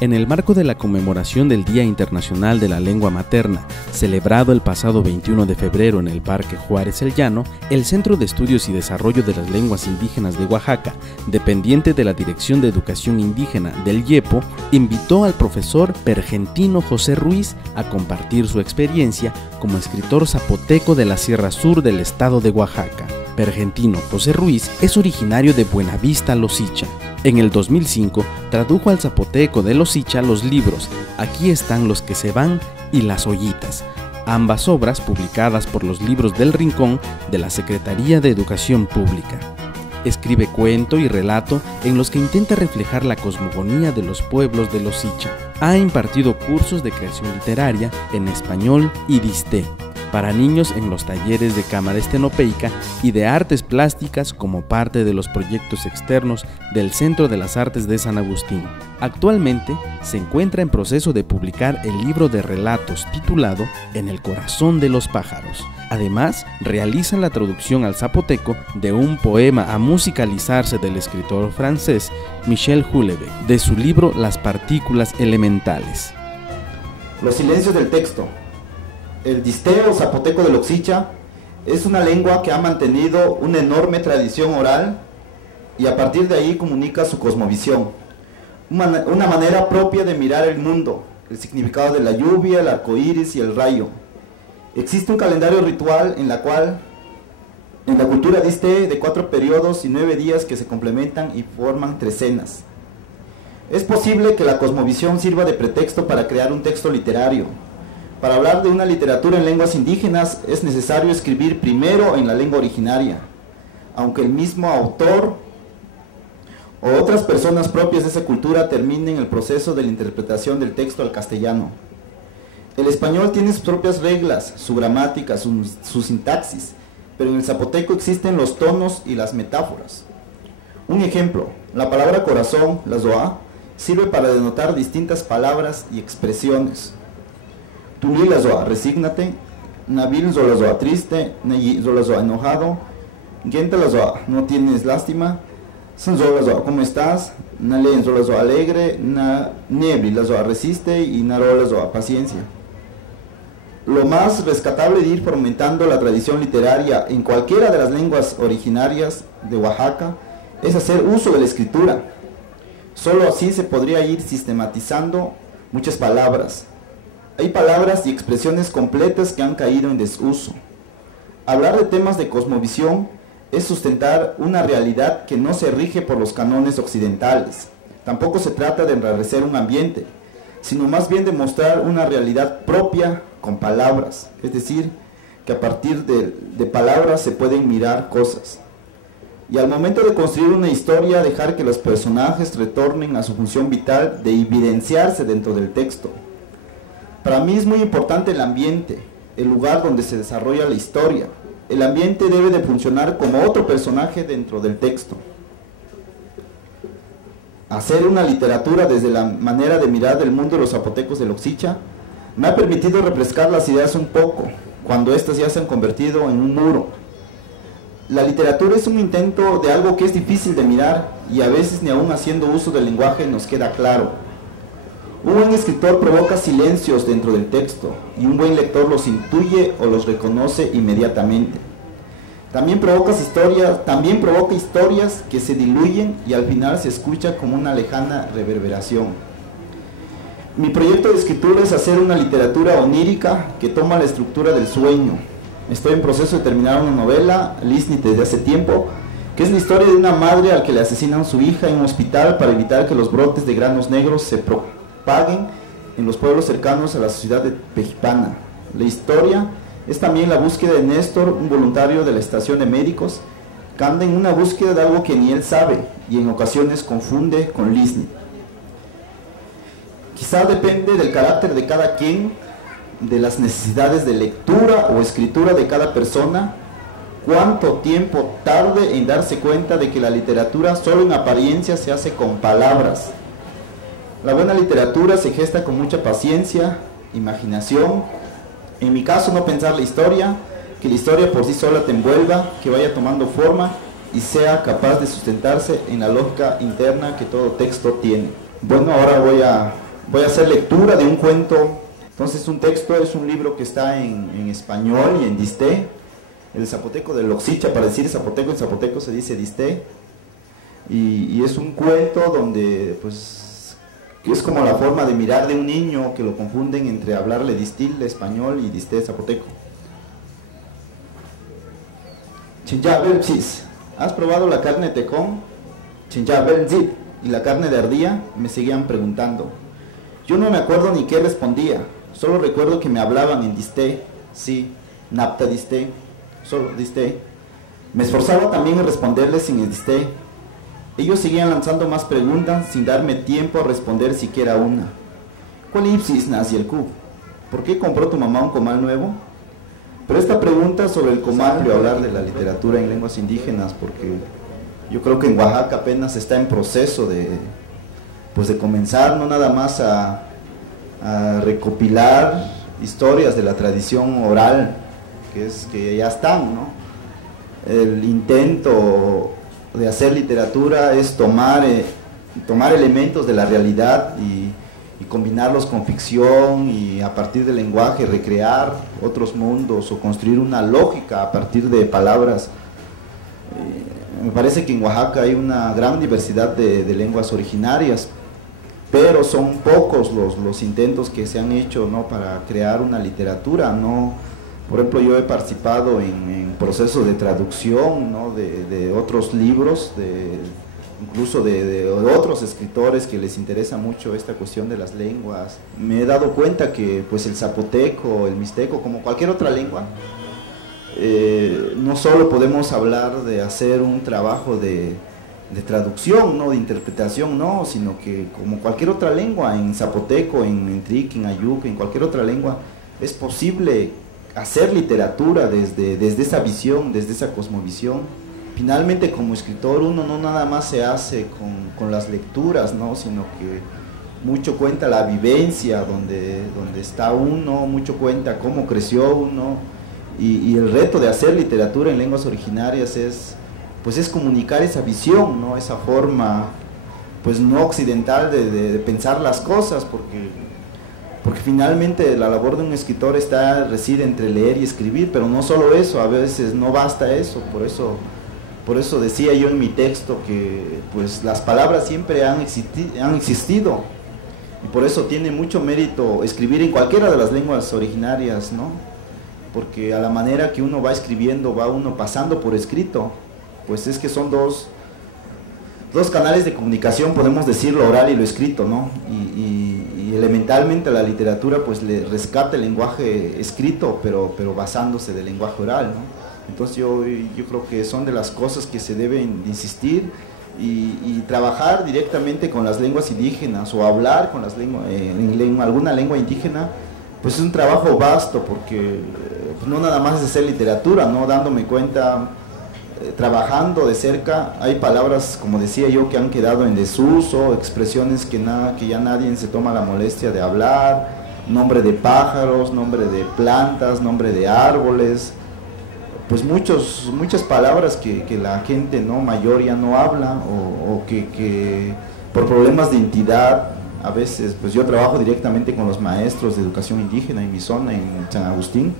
En el marco de la conmemoración del Día Internacional de la Lengua Materna, celebrado el pasado 21 de febrero en el Parque Juárez El Llano, el Centro de Estudios y Desarrollo de las Lenguas Indígenas de Oaxaca, dependiente de la Dirección de Educación Indígena del IEPO, invitó al profesor Pergentino José Ruiz a compartir su experiencia como escritor zapoteco de la Sierra Sur del estado de Oaxaca. Pergentino José Ruiz es originario de Buenavista, Losicha. En el 2005 tradujo al zapoteco de Losicha los libros Aquí están los que se van y Las ollitas, ambas obras publicadas por los Libros del Rincón de la Secretaría de Educación Pública. Escribe cuento y relato en los que intenta reflejar la cosmogonía de los pueblos de Losicha. Ha impartido cursos de creación literaria en español y disté para niños en los talleres de Cámara Estenopeica y de Artes Plásticas como parte de los proyectos externos del Centro de las Artes de San Agustín. Actualmente se encuentra en proceso de publicar el libro de relatos titulado En el corazón de los pájaros. Además, realizan la traducción al zapoteco de un poema a musicalizarse del escritor francés Michel Houellebecq, de su libro Las partículas elementales. Los silencios del texto. El disté o zapoteco de Losicha es una lengua que ha mantenido una enorme tradición oral y a partir de ahí comunica su cosmovisión, una manera propia de mirar el mundo, el significado de la lluvia, el arco iris y el rayo. Existe un calendario ritual en la cultura disté de 4 periodos y 9 días que se complementan y forman trecenas. Es posible que la cosmovisión sirva de pretexto para crear un texto literario. Para hablar de una literatura en lenguas indígenas es necesario escribir primero en la lengua originaria, aunque el mismo autor o otras personas propias de esa cultura terminen el proceso de la interpretación del texto al castellano. El español tiene sus propias reglas, su gramática, su sintaxis, pero en el zapoteco existen los tonos y las metáforas. Un ejemplo, la palabra corazón, la zoa, sirve para denotar distintas palabras y expresiones. Tuli la zoa, resígnate, Nabil zola zoa triste, Nayi zola zoa enojado, Gente la zoa, no tienes lástima, San zola zoa, ¿cómo estás? Nalen zola zoa alegre, Nebi la zoa resiste y Narola zoa paciencia. Lo más rescatable de ir fomentando la tradición literaria en cualquiera de las lenguas originarias de Oaxaca es hacer uso de la escritura. Solo así se podría ir sistematizando muchas palabras. Hay palabras y expresiones completas que han caído en desuso. Hablar de temas de cosmovisión es sustentar una realidad que no se rige por los cánones occidentales. Tampoco se trata de enrarecer un ambiente, sino más bien de mostrar una realidad propia con palabras, es decir, que a partir de palabras se pueden mirar cosas. Y al momento de construir una historia, dejar que los personajes retornen a su función vital de evidenciarse dentro del texto. Para mí es muy importante el ambiente, el lugar donde se desarrolla la historia. El ambiente debe de funcionar como otro personaje dentro del texto. Hacer una literatura desde la manera de mirar del mundo de los zapotecos de Losicha me ha permitido refrescar las ideas un poco, cuando éstas ya se han convertido en un muro. La literatura es un intento de algo que es difícil de mirar y a veces ni aún haciendo uso del lenguaje nos queda claro. Un buen escritor provoca silencios dentro del texto y un buen lector los intuye o los reconoce inmediatamente. También provoca historias que se diluyen y al final se escucha como una lejana reverberación. Mi proyecto de escritura es hacer una literatura onírica que toma la estructura del sueño. Estoy en proceso de terminar una novela, Lisnit desde hace tiempo, que es la historia de una madre al que le asesinan su hija en un hospital para evitar que los brotes de granos negros se propaguen en los pueblos cercanos a la ciudad de Pejipana. La historia es también la búsqueda de Néstor, un voluntario de la estación de médicos, que anda en una búsqueda de algo que ni él sabe y en ocasiones confunde con Lisnit. Quizá depende del carácter de cada quien, de las necesidades de lectura o escritura de cada persona, cuánto tiempo tarde en darse cuenta de que la literatura solo en apariencia se hace con palabras. La buena literatura se gesta con mucha paciencia, imaginación. En mi caso, no pensar la historia, que la historia por sí sola te envuelva, que vaya tomando forma y sea capaz de sustentarse en la lógica interna que todo texto tiene. Bueno, ahora voy a Voy a hacer lectura de un cuento. Entonces un texto es un libro que está en español y en disté. El zapoteco del Oxicha, para decir zapoteco, en zapoteco se dice disté. Y es un cuento donde pues es como la forma de mirar de un niño que lo confunden entre hablarle distil de español y disté zapoteco. Chinjabelchis, ¿has probado la carne de tecón? Chinjabelchit y la carne de ardilla, me seguían preguntando. Yo no me acuerdo ni qué respondía, solo recuerdo que me hablaban en disté, sí, napta disté, solo disté. Me esforzaba también en responderles sin el disté. Ellos seguían lanzando más preguntas sin darme tiempo a responder siquiera una. ¿Cuál ipsis nazi el cub? ¿Por qué compró tu mamá un comal nuevo? Pero esta pregunta sobre el comal, voy a hablar de la literatura en lenguas indígenas, porque yo creo que en Oaxaca apenas está en proceso de comenzar, no nada más a recopilar historias de la tradición oral, que ya están, ¿no? El intento de hacer literatura es tomar elementos de la realidad y combinarlos con ficción, y a partir del lenguaje recrear otros mundos o construir una lógica a partir de palabras. Me parece que en Oaxaca hay una gran diversidad de lenguas originarias, pero son pocos los intentos que se han hecho, ¿no?, para crear una literatura, ¿no? Por ejemplo, yo he participado en procesos de traducción, ¿no?, de otros libros, incluso de otros escritores que les interesa mucho esta cuestión de las lenguas. Me he dado cuenta que pues el zapoteco, el mixteco, como cualquier otra lengua, no solo podemos hablar de hacer un trabajo de traducción, ¿no?, de interpretación, no, sino que como cualquier otra lengua, en zapoteco, en triqui, en ayuca, en cualquier otra lengua, es posible hacer literatura desde esa visión, desde esa cosmovisión. Finalmente, como escritor, uno no nada más se hace con las lecturas, ¿no?, sino que mucho cuenta la vivencia donde está uno, mucho cuenta cómo creció uno, y el reto de hacer literatura en lenguas originarias es comunicar esa visión, ¿no?, esa forma pues no occidental de pensar las cosas, porque finalmente la labor de un escritor reside entre leer y escribir, pero no solo eso, a veces no basta eso. Por eso decía yo en mi texto que pues las palabras siempre han existido, y por eso tiene mucho mérito escribir en cualquiera de las lenguas originarias, ¿no?, porque a la manera que uno va escribiendo, va uno pasando por escrito, pues es que son dos canales de comunicación, podemos decir, lo oral y lo escrito, ¿no? Y elementalmente la literatura pues le rescata el lenguaje escrito, pero basándose del lenguaje oral, ¿no? Entonces yo creo que son de las cosas que se deben insistir, y trabajar directamente con las lenguas indígenas, o hablar con las lenguas, alguna lengua indígena, pues es un trabajo vasto, porque no nada más es hacer literatura, ¿no? Dándome cuenta, trabajando de cerca, hay palabras, como decía yo, que han quedado en desuso, expresiones que ya nadie se toma la molestia de hablar, nombre de pájaros, nombre de plantas, nombre de árboles, pues muchas palabras que la gente, ¿no?, mayor ya no habla, o que por problemas de entidad, a veces, pues yo trabajo directamente con los maestros de educación indígena en mi zona, en San Agustín,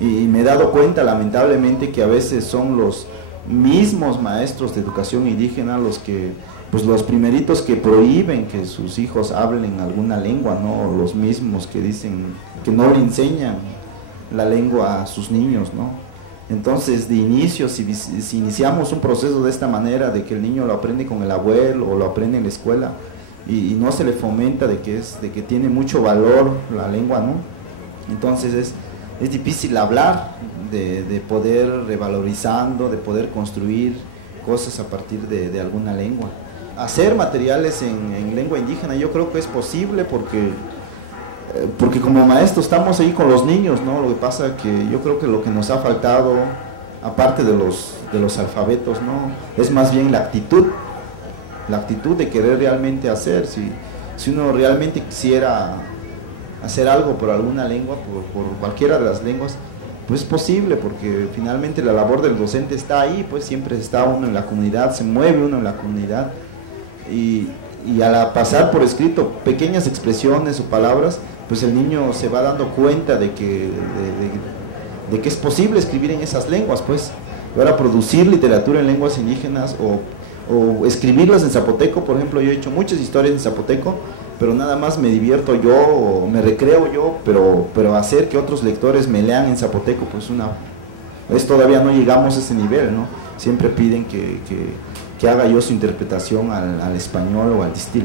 y me he dado cuenta lamentablemente que a veces son los mismos maestros de educación indígena los primeritos que prohíben que sus hijos hablen alguna lengua, ¿no?, los mismos que dicen que no le enseñan la lengua a sus niños, ¿no? Entonces, de inicio, si iniciamos un proceso de esta manera, de que el niño lo aprende con el abuelo o lo aprende en la escuela, y no se le fomenta de que tiene mucho valor la lengua, ¿no?, entonces es difícil hablar de poder revalorizando, de poder construir cosas a partir de alguna lengua. Hacer materiales en lengua indígena yo creo que es posible, porque como maestros estamos ahí con los niños, ¿no? Lo que pasa es que yo creo que lo que nos ha faltado, aparte de los alfabetos, ¿no?, es más bien la actitud de querer realmente hacer. Si uno realmente quisiera hacer algo por alguna lengua, por cualquiera de las lenguas, pues es posible, porque finalmente la labor del docente está ahí, pues siempre está uno en la comunidad, se mueve uno en la comunidad, y y al pasar por escrito pequeñas expresiones o palabras, pues el niño se va dando cuenta de que es posible escribir en esas lenguas, pues. Ahora producir literatura en lenguas indígenas o escribirlas en zapoteco, por ejemplo, yo he hecho muchas historias en zapoteco, pero nada más me divierto yo o me recreo yo, pero hacer que otros lectores me lean en zapoteco, pues todavía no llegamos a ese nivel, ¿no? Siempre piden que haga yo su interpretación al español o al distil.